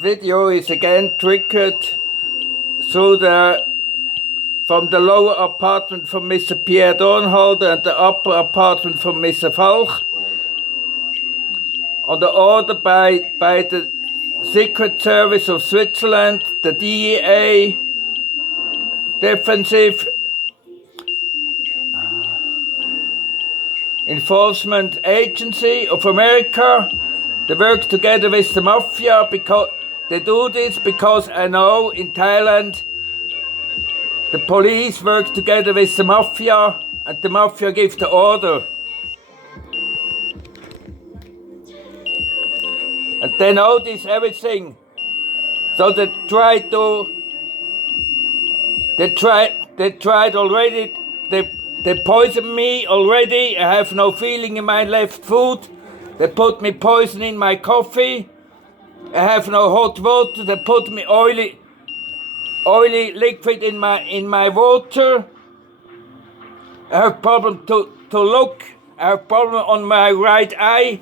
video is again triggered from the lower apartment from Mr. Pierre Dornholder and the upper apartment from Mr. Falch, on the order by the Secret Service of Switzerland, the DEA, Defensive Enforcement Agency of America. They work together with the mafia because they do this because I know in Thailand the police work together with the mafia and the mafia gives the order. And they know this everything. So they tried already, they poisoned me already. I have no feeling in my left foot. They put me poison in my coffee. I have no hot water. They put me oily liquid in my water. I have problem to look. I have problem on my right eye.